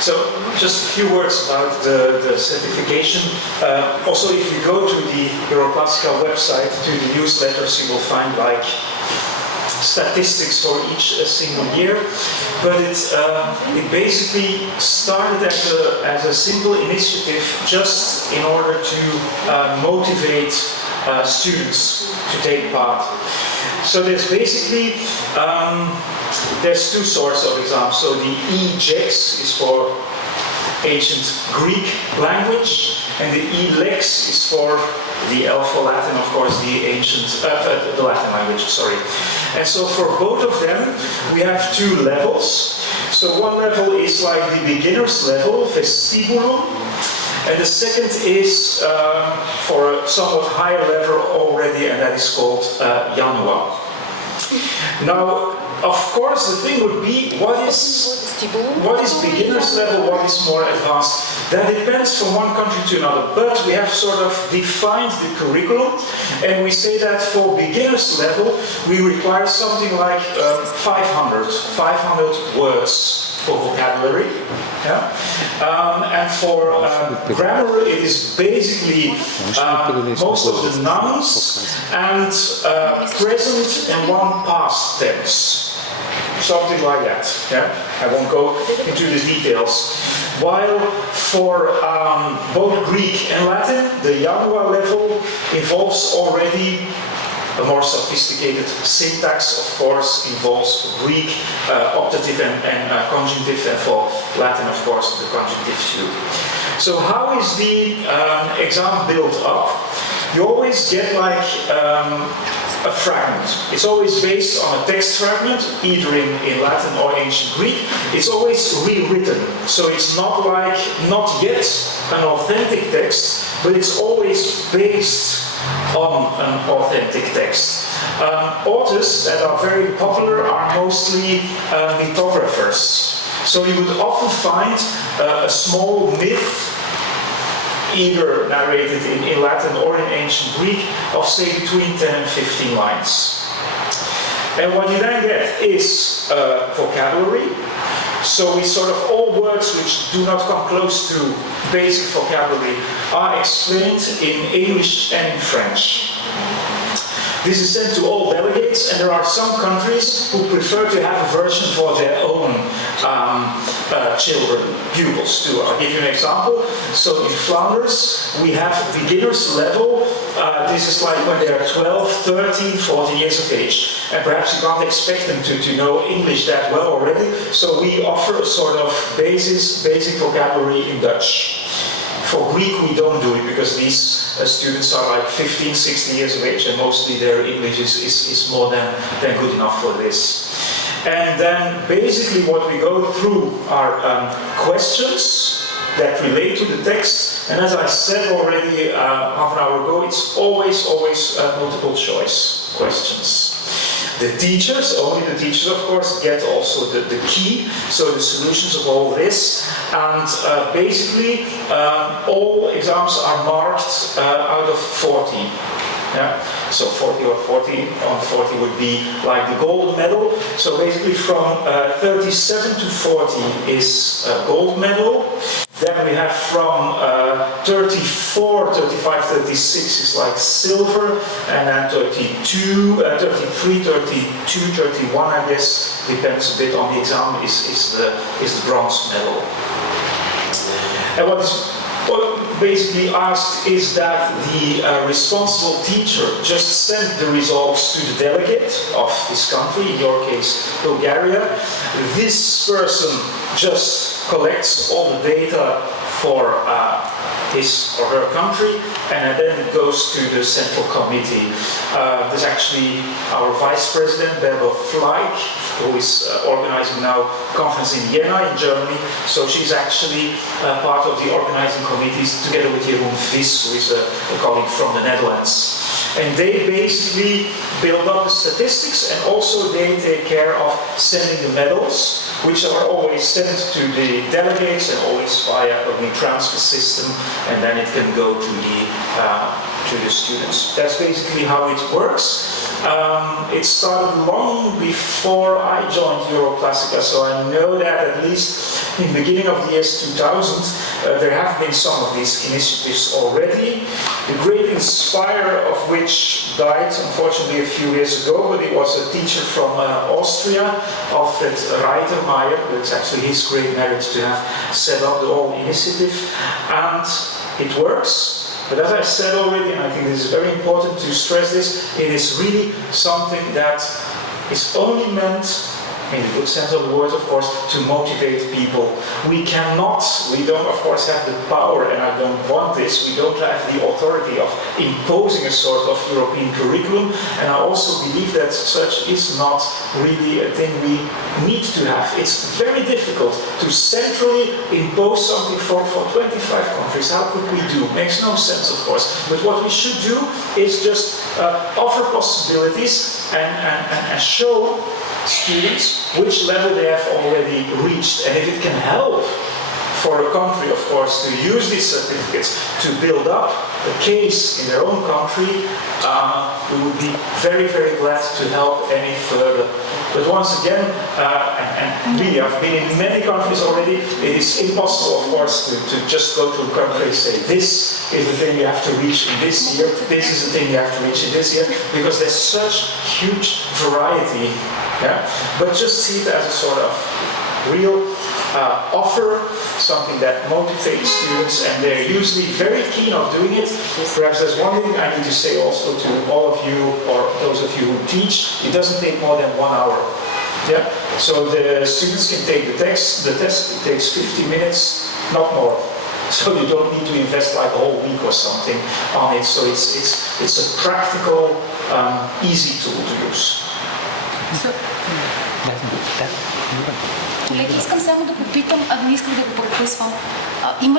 So just a few words about the certification. Also, if you go to the Euroclassical website, to the newsletters, you will find like statistics for each single year. But it basically started as a simple initiative just in order to motivate students to take part. So there's basically there's two sorts of exams. So the EJEX is for ancient Greek language, and the ELEX is for the L for Latin, of course, the ancient the Latin language. Sorry. And so for both of them, we have two levels. So one level is like the beginner's level, vestibulum, and the second is for a somewhat higher level already, and that is called Janua. Now, of course, the thing would be, what is beginner's level, what is more advanced? That depends from one country to another, but we have sort of defined the curriculum, and we say that for beginner's level, we require something like 500 words for vocabulary, yeah? And for grammar, it is basically most of the nouns and present and one past tense. Something like that. Yeah? I won't go into the details. While for both Greek and Latin, the Janua level involves already a more sophisticated syntax, of course, involves for Greek optative and conjunctive, and for Latin, of course, the conjunctive too. So how is the exam built up? You always get like a fragment. It's always based on a text fragment, either in Latin or ancient Greek. It's always rewritten. So it's not yet an authentic text, but it's always based on an authentic text. Authors that are very popular are mostly mythographers. So you would often find a small myth, either narrated in Latin or in ancient Greek, of say between 10 and 15 lines. And what you then get is vocabulary. So we sort of, all words which do not come close to basic vocabulary are explained in English and in French. This is sent to all delegates, and there are some countries who prefer to have a version for their own children, pupils too. I'll give you an example. So in Flanders, we have beginner's level. This is like when they are 12, 13, 14 years of age. And perhaps you can't expect them to know English that well already. So we offer a sort of basic vocabulary in Dutch. For Greek, we don't do it because these students are like 15, 16 years of age, and mostly their English is more than good enough for this. And then basically what we go through are questions that relate to the text. And as I said already half an hour ago, it's always multiple choice questions. The teachers, only the teachers of course, get also the key, so the solutions of all this. And basically all exams are marked out of 40. Yeah? So 40 or 40, on 40 would be like the gold medal. So basically from 37 to 40 is gold medal. Then we have from 34, 35, 36 is like silver, and then 32, 33, 32, 31, I guess, depends a bit on the exam, is the bronze medal. And what is basically asked is that the responsible teacher just send the results to the delegate of this country, in your case Bulgaria. This person just collects all the data for his or her country, and then it goes to the central committee. There's actually our vice president, Barbara Fleig, who is organizing now a conference in Vienna in Germany. So she's actually part of the organizing committees together with Jeroen Vis, who is a colleague from the Netherlands. And they basically build up the statistics, and also they take care of sending the medals, which are always sent to the delegates and always via a WeTransfer system, and then it can go to to the students. That's basically how it works. It started long before I joined Euroclassica, so I know that at least in the beginning of the years 2000, there have been some of these initiatives already. The great inspirer of which died, unfortunately, a few years ago, but he was a teacher from Austria, Alfred Reitermeier. It's actually his great merit to have set up the whole initiative, and it works. But as I said already, and I think this is very important to stress this, it is really something that is only meant, in the good sense of the word, of course, to motivate people. We don't of course have the power, and I don't want this, we don't have the authority of imposing a sort of European curriculum, and I also believe that such is not really a thing we need to have. It's very difficult to centrally impose something for 25 countries. How could we do? Makes no sense, of course. But what we should do is just offer possibilities and show students which level they have already reached, and if it can help for a country, of course, to use these certificates to build up a case in their own country, we would be very, very glad to help any further. But once again, and really, I've been in many countries already, it is impossible, of course, to just go to a country and say, this is the thing you have to reach in this year, this is the thing you have to reach in this year, because there's such huge variety. Yeah? But just see it as a sort of real offer, something that motivates students, and they're usually very keen on doing it. Perhaps there's one thing I need to say also to all of you, or those of you who teach, it doesn't take more than 1 hour. Yeah? So the students can take the test, it takes 50 minutes, not more. So you don't need to invest like a whole week or something on it. So it's a practical, easy tool to use. Колеги, искам само да попитам, не искам да го прекъсвам. Има ли